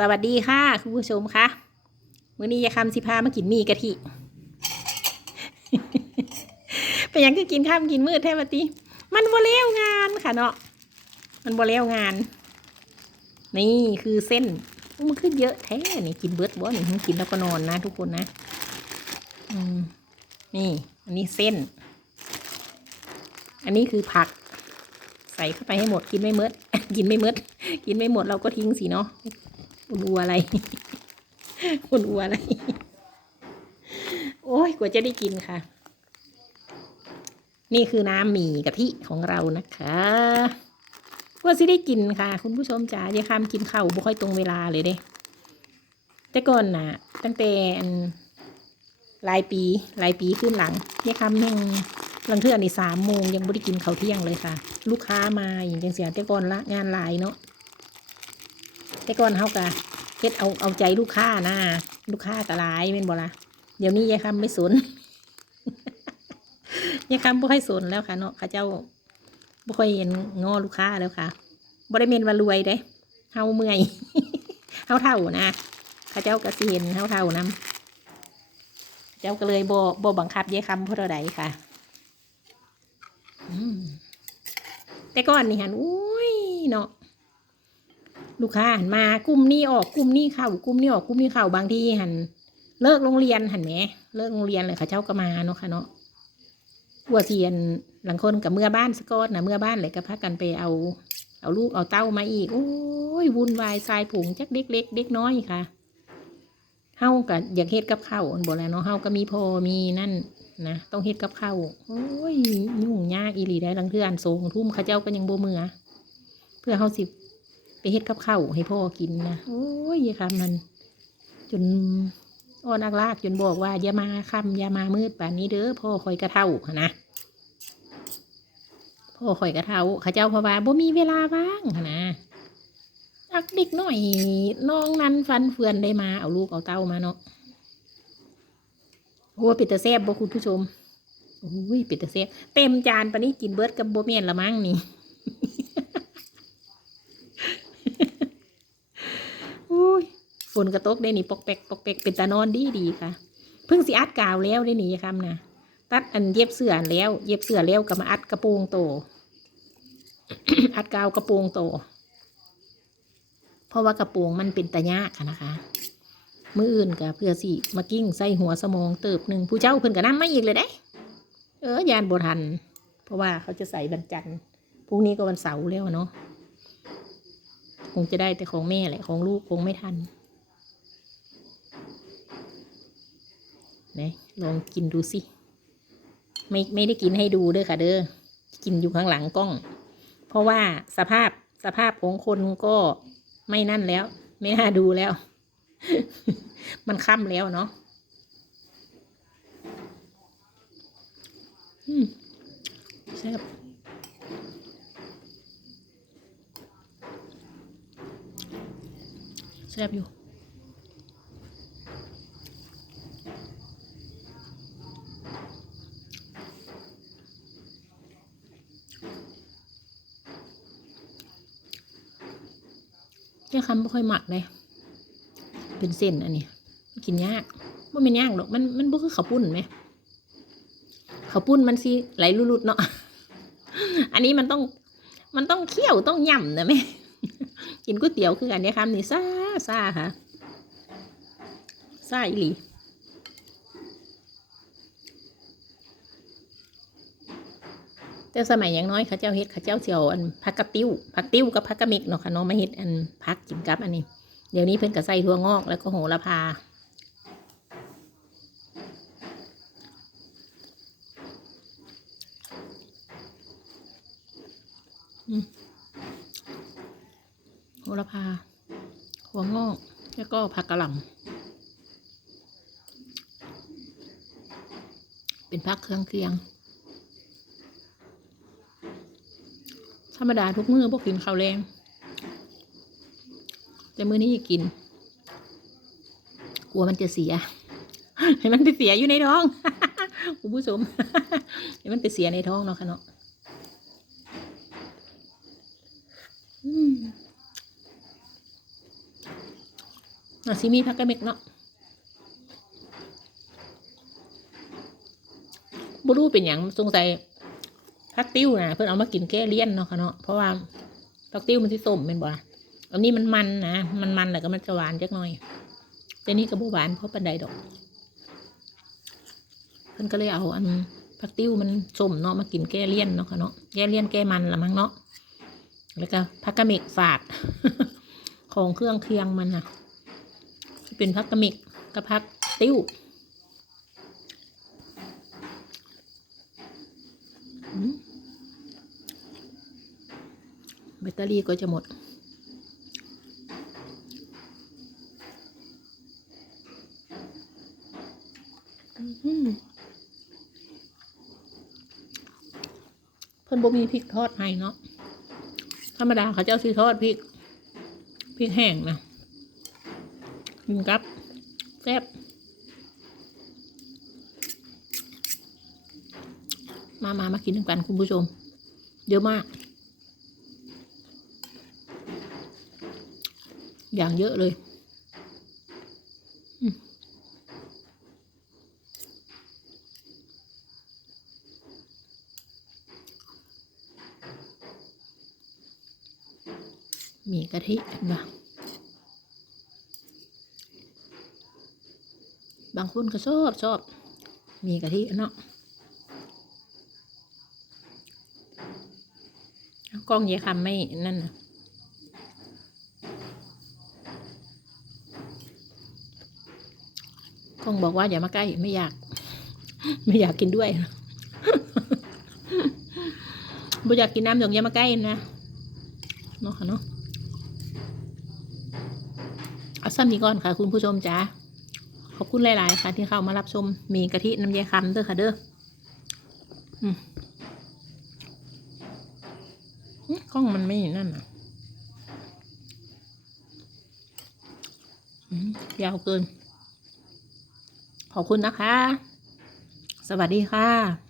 สวัสดีค่ะ คุณผู้ชมคะมื้อนี้ยาคำสิพามากินมีกะทิเป็นยังคือกินข้ามกินมืดแท้บัดนี้มันบ่เลี้ยวงานค่ะเนาะมันบ่เลี้ยวงาน นี่คือเส้นมันขึ้นเยอะแท้นี่กินเบิร์ดบ่นี่กินแล้วก็นอนนะทุกคนนะอืมนี่ อันนี้เส้น อันนี้คือผัก ใส่เข้าไปให้หมดกินไม่เมดกินไม่เมดกินไม่หมดเราก็ทิ้งสิเนาะ คุณอัวอะไร คุณอัวอะไร โอ้ยกว่าจะได้กินค่ะ นี่คือน้ำหมี่กะทิของเรานะคะว่าสิได้กินค่ะ คุณผู้ชมจ๋ายายคำกินข้าวบ่ค่อยตรงเวลาเลยเด้แต่ก่อนน่ะ ตั้งแต่หลายปีหลายปีขึ้นหลังยายคำยังลังเทื่อนี่สามโมงยังไม่ได้กินข้าวเที่ยงเลยค่ะ ลูกค้ามาอย่างจังเสียแต่ก่อนละงานหลายเนาะ แต่ก่อนเฮากะเฮ็ดเอาเอาใจลูกค้านะลูกค้าก็ลายเป็นบ่ละเดี๋ยวนี้ยายคำไม่สนยายคำบ่ค่อยสนแล้วค่ะเนาะข้าเจ้าบ่ค่อยเห็นงอลูกค้าแล้วค่ะบ่ได้เมนว่ารวยเด้เฮาเมื่อยเฮาเท่านะข้าเจ้าก็สิเห็นเฮาเท่านํเจ้าก็เลยบ่บ่บังคับยายคำเพราะใดค่ะแต่ก่อนนี่หันอุ้ยเนาะ ลูกค้าหันมากลุ่มนี้ออกกลุ่มนี้เข้ากลุ่มนี้ออกกลุ่มนี้เข้าบางทีหันเลิกโรงเรียนหันแหมเลิกโรงเรียนเลยเขาเจ้าก็มาเนาะค่ะเนาะวัวเซียนหลังคนกับเมื่อบ้านสกอตนะเมื่อบ้านเลยก็พักกันไปเอา เอาลูกเอาเต้ามาอีก โอ้ยวุ่นวายทรายผงจักเด็กเล็กเด็กน้อยค่ะเฮากับอยากเฮ็ดกับข้าวอันบ่แล้วเนาะเฮาก็มีพอมีนั่นนะต้องเฮ็ดกับข้าวโอ้ยยุ่งยากอีหลีได้ลังเทื่อนทรงทุ่มข้าเจ้าก็ยังโบ่มือ เพื่อเฮาสิ เฮ็ดกับข้าวให้พ่อกินนะโอ้ยยายคำมันจนอ่อนอักลากจนบอกว่าอย่ามาค่ำอย่ามามืดป่านนี้เด้อพ่อคอยกระเท่านะพ่อคอยกระเท่าข้าเจ้าพราะว่าบ่มีเวลาว่างนะอักเด็กหน่อยน้องนั้นฟันเฟือนได้มาเอาลูกเอาเต้ามาเนาะโอ้ป็ดตะแซบบ่คุณผู้ชมโอ้ยป็ดตะแซบเต็มจานปานนี้กินเบิร์ดกับโบเมียนละมั้งนี่ โอ้ย ฝนกระตกได้นี่ปอกแปกปอกแปกเป็นตานอนดีดีค่ะ เพิ่งสิอัดกาวแล้วได้นี่คำนะตัดอันเย็บเสื้อแล้ว เย็บเสื้อแล้วก็มาอัดกระโปรงโต อัดกาวกระโปรงโต เพราะว่ากระโปรงมันเป็นตะยากค่ะนะคะ มืออื่นกับเพื่อสิมากิ้งใส่หัวสมองเติบหนึ่งผู้เจ้าเพิ่นก็น้ำไมาอีกเลยได้เออยานบทัน เพราะว่าเขาจะใส่วันจันทร์พรุ่งนี้ก็วันเสาร์แล้วเนาะคงจะได้แต่ของแม่แหละของลูกคงไม่ทัน ไหนลองกินดูสิ ไม่ไม่ได้กินให้ดูเด้อค่ะ เด้อกินอยู่ข้างหลังกล้อง เพราะว่าสภาพสภาพของคนก็ไม่นั่นแล้ว ไม่น่าดูแล้ว มันค่ำแล้วเนาะอืมแซ่บแซ่บอยู่ แค่คำไม่ค่อยหมักเลย เป็นเส้นอันนี้กินยากมันไมันยากหรอกมันมันบ่คือข้าวปุ้นไหมข้าวปุ้นมันสิไหลลุดๆเนาะอันนี้มันต้อง มันต้องเคี่ยวต้องย่ำนะแม่กินก๋วยเตี๋ยวคืออันนี้คำนี่ซ่าซ่าค่ะซ่าอีหลี แต่สมัยยังน้อยเข้าเจ้าเฮ็ดเข้าเจ้าเสียวอันผักกะติ้วผักติ้วกับผักกะมิกเนาะค่ะน้องมาเฮ็ดอันผักกินกับอันนี้ เดี๋ยวนี้เพิ่นก็ใส่ถั่วงอกแล้วก็โหระพาโหระพาหัวงอก แล้วก็ผักกะหล่ำเป็นผักเครื่องเคียง ธรรมดาทุกมื้อพวกกินข้าวแรงแต่มื้อนี้อย่ากิน กลัวมันจะเสียให้มันไปเสียอยู่ในท้องคุณผู้ชมให้มันไปเสียในท้องเนาะค่ะเนาะอืมอาซิมีพักกระเมกเนาะบรู้เป็นอย่างสงสัย พักติ้วนะเพื่อนเอามากินแก้เลี่ยนเนาะค่ะเนาะเพราะว่าพักติ้วมันที่ส้มเป็นบ่ะอันนี้มันมันนะมันมันแต่ก็มันจะหวานจักหน่อยแต่นี่ก็บ่หวานเพราะปันใดดอก เพิ่อนก็เลยเอาอันผักติ้วมันส้มเนาะมากินแก้เลี่ยนเนาะค่ะเนาะแก้เลี่ยนแก้มันละมั้งเนาะแล้วก็ผักกะเมกฝาด ของเครื่องเคียงมันน่ะเป็นผักกะเมกกับผักติ้วอืมแบ ตเตอรี่ก็จะหมด เพิ่นบ่มีพริกทอดให้เนาะ ธรรมดาเขาจะเอาซีทอดพริก พริกแห้งนะกินกับแซ่บมามามากินด้วยกันคุณผู้ชม เยอะมาก อย่างเยอะเลยมีกะทินะบางคนก็ชอบชอบ มีกะทิเนาะกล้องเยายคำไม่นั่นนะ กล้องบอกว่าอย่ามาใกล้ไม่อยาก ไม่อยากกินด้วยบ่อยากกินน้ำหยงอย่ามาใกล้นะเนาะค่ะเนาะเอาสั้นนี้ก่อนค่ะ คุณผู้ชมจ้าขอบคุณหลาย ๆ ค่ะ ที่เข้ามารับชม มีกะทิน้ำยายคำเด้อค่ะเด้ออืมอื้อกล้องมันไม่นั่นอะยาวเกิน ขอบคุณนะคะ สวัสดีค่ะ